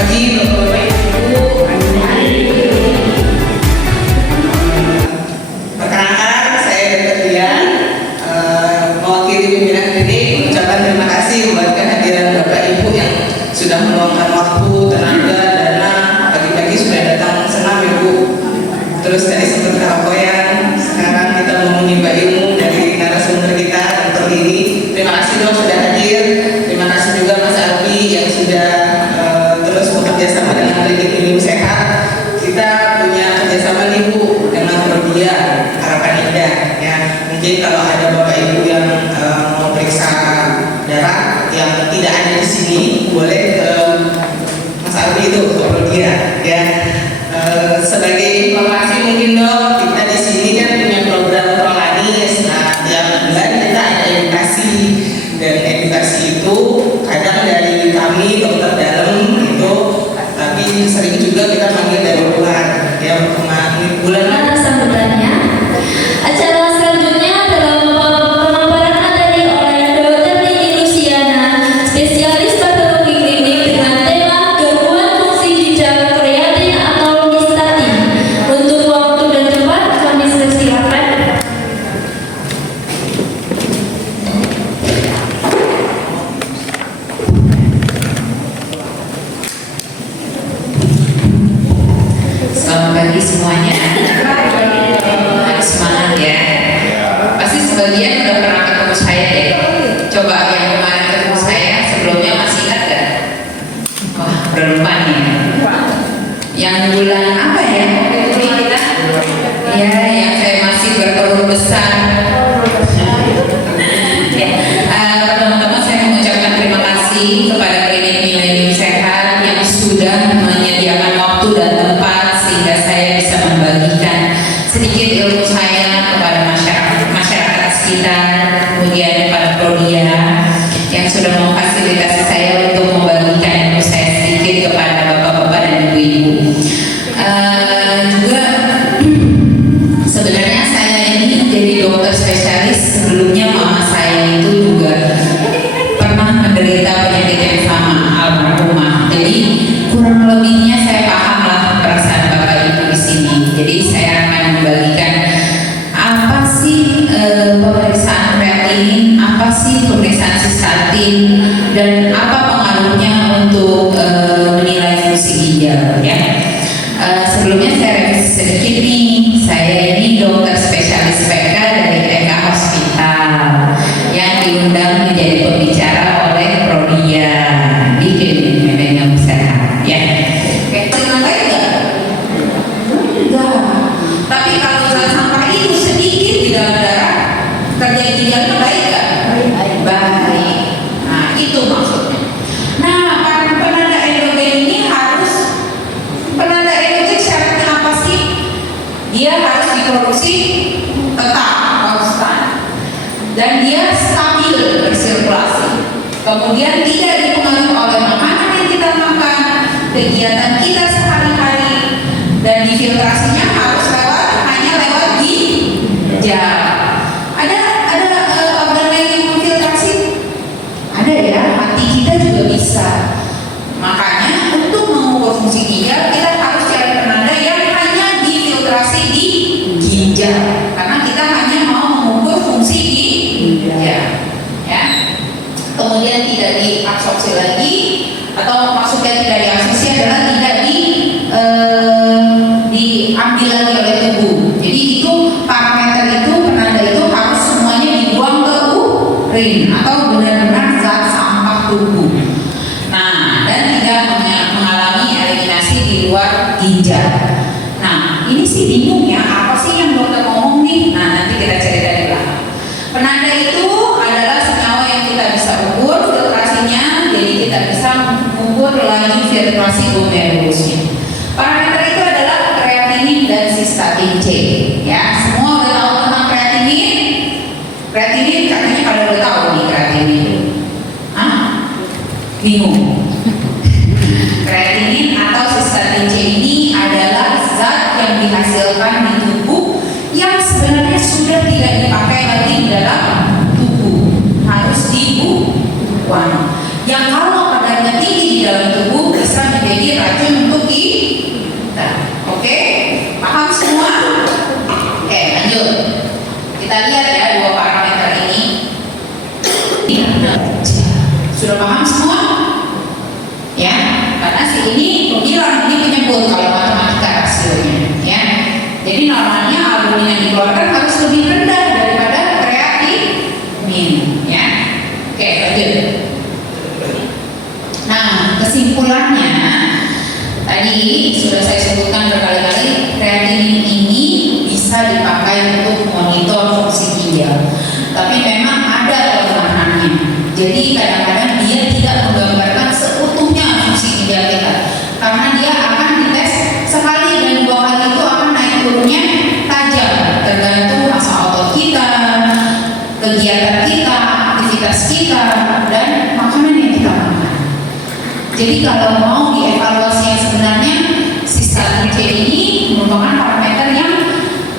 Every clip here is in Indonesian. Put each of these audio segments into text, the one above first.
pagi Bapak Ibu. Perkenalkan, saya Dr. Dian, mewakili pimpinan klinik mengucapkan terima kasih buat kehadiran Bapak Ibu yang sudah meluangkan waktu, tenaga, dana, pagi-pagi sudah datang senam Ibu. Terus tadi sempat karaokean, sekarang kita mau menimba ilmu dari narasumber kita Dr. Lili. Terima kasih dok sudah hadir. Terima kasih juga Mas Alfi yang sudah terus bekerja sama dengan Klinik Minum Sehat. Kita punya kerjasama nih Bu dengan Prodia Harapan Indah. Ya, mungkin kalau ada Bapak Ibu yang mau periksa darah yang tidak ada di sini, boleh ke Mas Alfi itu ke Prodia. Ya. Sebagai informasi mungkin dok, kita di sini kan punya program Prolanis. Nah, tiap bulan kita ada edukasi, dan edukasi itu kadang dari kami dokter dalam itu, tapi sering juga kita panggil dari luar. Ya, bulan Mana sambutannya? Acara selanjutnya adalah pemaparan materi oleh Dr. Lili Luciana, spesialis patologi klinik dengan tema gangguan fungsi ginjal kreatin atau nystatin. Untuk waktu dan tempat kami silakan. Selamat pagi semuanya. Harus semangat ya. Pasti sebagian udah pernah ketemu saya deh. Coba yang kemarin ketemu saya sebelumnya masih ingat gak? Wah, udah lupa nih. Yang bulan apa ya? Ya, yang saya masih berperut besar. Ya, teman-teman saya mengucapkan terima kasih kepada Klinik Milenium Sehat yang sudah menyediakan waktu dan tempat sehingga saya bisa membagikan sedikit ilmu saya kepada masyarakat sekitar, kemudian kepada Prodia yang sudah memfasilitasi saya untuk membagikan ilmu saya sedikit kepada bapak-bapak dan ibu-ibu. Juga sebenarnya saya ini jadi dokter spesialis, sebelumnya mama saya itu juga pernah menderita penyakit yang sama, almarhumah. Jadi kurang lebihnya saya paham lah perasaan bapak ibu di sini. Jadi saya akan membagikan apa sih pemeriksaan kreatinin, apa sih pemeriksaan sistatin, dan apa pengaruhnya untuk menilai fungsi ginjal ya. Sebelumnya saya revisi sedikit nih, saya ini dokter spesialis PK dari EK Hospital yang diundang menjadi pembicara oleh Prodia di Klinik Milenium Sehat ya. Oke, senang baik nggak? Enggak. Tapi kalau zat sampah itu sedikit di dalam darah, terjadi ginjalnya baik nggak? Baik. Nah, itu maksudnya. Nah, penanda endogen ini harus, penanda endogen syaratnya apa sih? Dia harus diproduksi tetap konstan dan dia stabil bersirkulasi. Kemudian tidak dipengaruhi oleh makanan yang kita makan, kegiatan kita sehari-hari, dan difiltrasinya harus hanya lewat ginjal. Ada organ lain yang memfiltrasi? Ada ya, hati kita juga bisa. Makanya untuk mengukur fungsi ginjal kita harus cari penanda yang hanya difiltrasi di ginjal, karena kita hanya mau mengukur fungsi ginjal ya. Kemudian tidak diabsorpsi lagi, atau maksudnya tidak diabsorpsi adalah tidak diambil lagi oleh tubuh. Jadi itu parameter itu, penanda itu harus semuanya dibuang ke urin atau benar-benar zat sampah tubuh. Nah, dan tidak mengalami eliminasi di luar ginjal. Nah, ini sih bingung ya, apa sih yang dokter ngomong nih? Nah, nanti kita cerita di belakang. Penanda itu adalah senyawa yang kita bisa ukur filtrasinya, jadi kita bisa mengukur laju filtrasi glomerulusnya. Parameter itu adalah kreatinin dan sistatin C. Ya, semua udah tahu tentang kreatinin? Kreatinin katanya pada udah tahu nih kreatinin. Hah? Bingung? Kreatinin atau sistatin C ini adalah zat yang dihasilkan di tubuh yang sebenarnya sudah tidak dipakai lagi di dalam tubuh, harus dibuang. Yang kalau kadarnya tinggi di dalam tubuh bisa menjadi menjadi racun untuk kita. Oke, paham semua? Oke, lanjut. Kita lihat ya dua parameter ini. Sudah paham semua? Ya, karena si ini bilang ini menyebut kalau matematika rasionya, ya. Jadi normalnya albumin yang dikeluarkan harus lebih rendah daripada kreatinin, ya. Oke, lanjut. Nah, kesimpulannya tadi sudah saya sebutkan berkali-kali, kreatinin ini bisa dipakai untuk monitor fungsi ginjal. Tapi memang ada kelemahannya. Jadi kadang-kadang dia tidak menggambarkan seutuhnya fungsi ginjal kita, karena dia akan dites sekali dan 2 kali itu akan naik turunnya tajam tergantung masa otot kita, kegiatan kita, aktivitas kita, dan makanan yang kita makan. Jadi kalau mau dievaluasi yang sebenarnya, si statin C ini merupakan parameter yang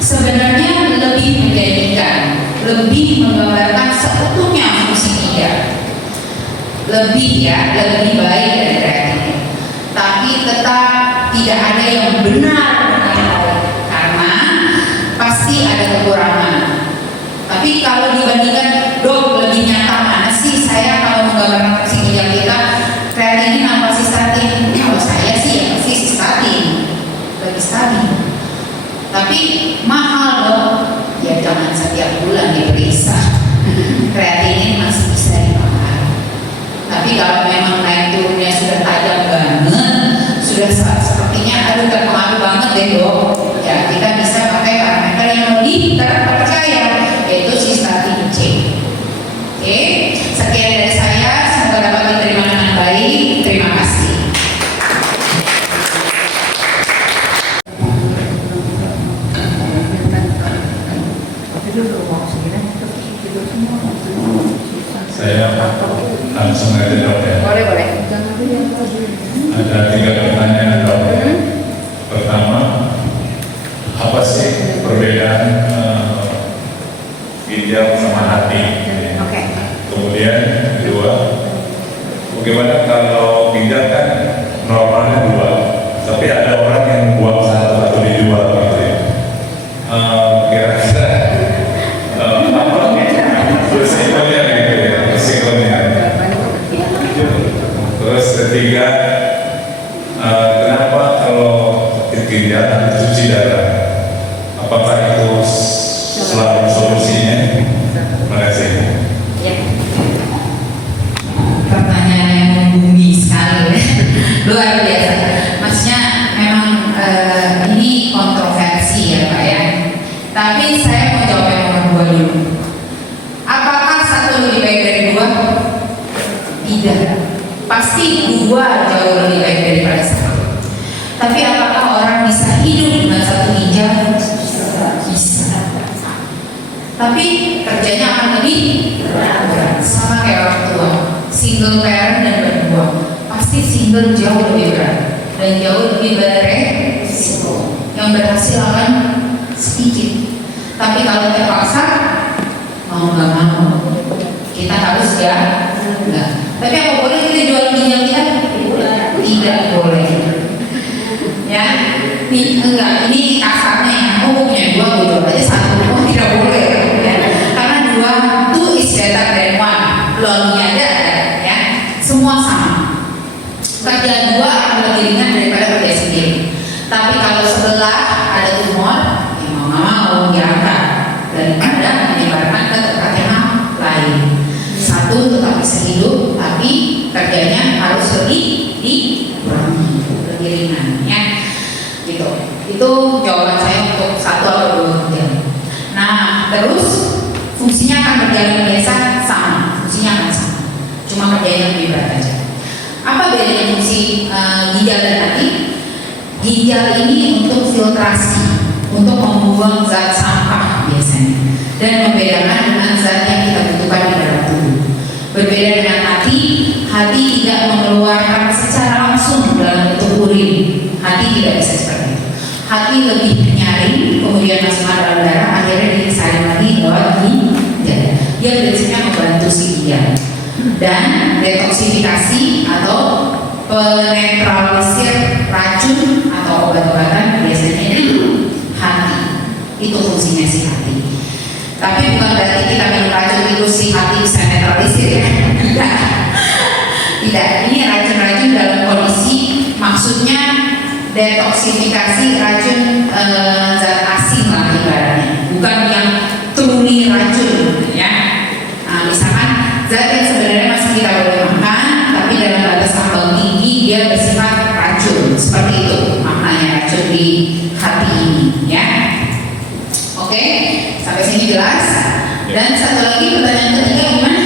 sebenarnya lebih menjanjikan, lebih menggambarkan seutuhnya fungsi ginjal, lebih baik dari kreatinin. Tapi tetap tidak ada yang benar-benar baik, karena pasti ada kekurangan. Tapi kalau dibandingkan, dok lebih nyata mana sih saya kalau menggambarkan fungsi ginjal kita, kreatinin apa sih statin? Kalau saya sih ya pasti statin, lebih stabil. Tapi mahal dong, ya jangan setiap bulan diperiksa. Kreatinin masih bisa dipakai. Tapi kalau memang naik turunnya sudah tajam banget, sudah sepertinya aduh terpengaruh banget deh dok, ya kita bisa pakai parameter yang lebih terpercaya, yaitu si statin C. Oke, sekian dari saya, semoga dapat diterima dengan baik. Terima kasih. Saya langsung aja dok ya. Boleh. Ada 3 pertanyaan dok. Pertama, apa sih perbedaan ginjal sama hati? Oke. Kemudian kedua, bagaimana kalau ginjal kan normalnya 2, tapi ada orang yang buang 1 atau dijual gitu ya. Kira-kira apa resikonya gitu ya, resikonya. Terus ketiga, kenapa kalau sakit ginjal harus cuci darah? Apakah itu selalu solusinya? Terima kasih. Ya. Pertanyaan yang membumi sekali, luar biasa. Maksudnya memang ini kontroversi ya Pak ya. Tapi saya mau jawab yang nomor 2 dulu. Apakah 1 lebih baik dari 2? Tidak. Pasti 2 jauh lebih baik daripada 1. Tapi apakah orang bisa hidup dengan 1 ginjal? Bisa. Tapi kerjanya akan lebih berat. Sama kayak orang tua, single parent dan berdua, pasti single jauh lebih berat dan jauh lebih beresiko. Yang berhasil akan sedikit. Tapi kalau terpaksa, mau nggak mau, kita harus enggak. Tapi apa boleh kita jual ginjal kita? Tidak boleh. Ya, enggak. Ini kasarnya ya. Oh punya 2, gue jual aja 1. Oh tidak boleh. Ya. Karena 2 is better than 1. Peluangnya ada, ya. Semua sama. Kerja 2 akan lebih ringan daripada kerja sendiri. Tapi kalau sebelah ada tumor, ya mau nggak mau diangkat daripada menyebarkan ke tempat yang lain. 1 tetap bisa hidup, tapi kerjanya harus lebih dikurangi, lebih ringan, ya. Gitu. Itu jawaban saya untuk 1 atau 2 ginjal. Nah, terus fungsinya akan berjalan biasa sama, fungsinya akan sama, cuma kerjanya lebih berat aja. Apa bedanya fungsi ginjal dan hati? Ginjal ini untuk filtrasi, untuk membuang zat sampah biasanya, dan membedakan dengan zat yang kita butuhkan di dalam tubuh. Berbeda dengan hati tidak mengeluarkan secara langsung dalam bentuk urin. Hati tidak bisa seperti itu. Hati lebih menyaring, kemudian masukkan dalam darah, akhirnya disaring lagi lewat ginjal. Dia prinsipnya membantu si ginjal dan detoksifikasi atau penetralisir Itu fungsinya si hati. Tapi bukan berarti kita minum racun itu si hati bisa netralisir ya. Tidak, ini racun-racun dalam kondisi maksudnya detoksifikasi racun zat asing lah ibaratnya, bukan yang truly racun ya. Nah, misalkan zat yang sebenarnya masih kita boleh makan, tapi dalam batas ambang tinggi dia bersifat racun, seperti itu maknanya racun di hati ini ya. Oke, sampai sini jelas. Dan satu lagi pertanyaan ketiga gimana?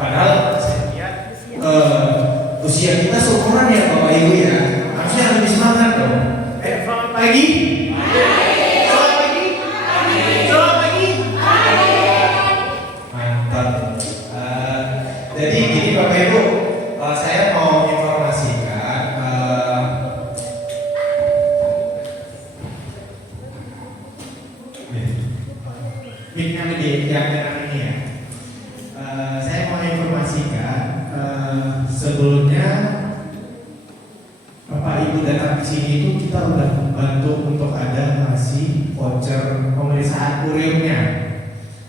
Padahal usia kita seumuran ya Bapak Ibu ya, harusnya lebih semangat dong. Selamat pagi. Selamat pagi. Selamat pagi. Mantap. Jadi gini Bapak Ibu, saya mau informasikan mic-nya lebih yang ini ya. Saya mau informasikan sebelumnya Bapak Ibu datang ke sini itu kita udah membantu untuk ada ngasih voucher pemeriksaan uriumnya.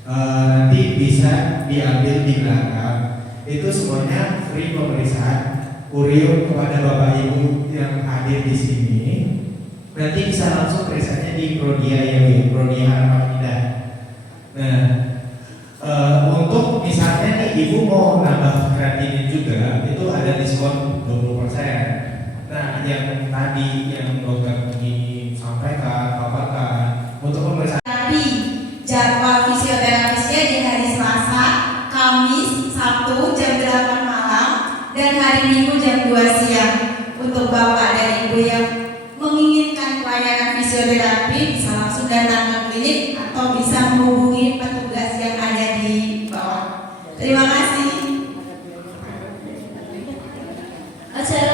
Nanti bisa diambil di belakang. Itu semuanya free pemeriksaan urium kepada Bapak Ibu yang hadir di sini. Nanti bisa langsung periksanya di Prodia Prodia Harapan Indah. Nah, untuk misalnya nih Ibu mau nambah kreatinin juga, itu ada diskon 20%. Nah, yang tadi yang dokter ini sampaikan, paparkan untuk pemeriksaan. Tapi jadwal fisioterapisnya di hari Selasa, Kamis, Sabtu jam 8 malam dan hari Minggu jam 2 siang. Untuk Bapak dan Ibu yang menginginkan pelayanan fisioterapi bisa langsung datang ke klinik atau bisa menghubungi petugas yang ada di bawah. Terima kasih. Acara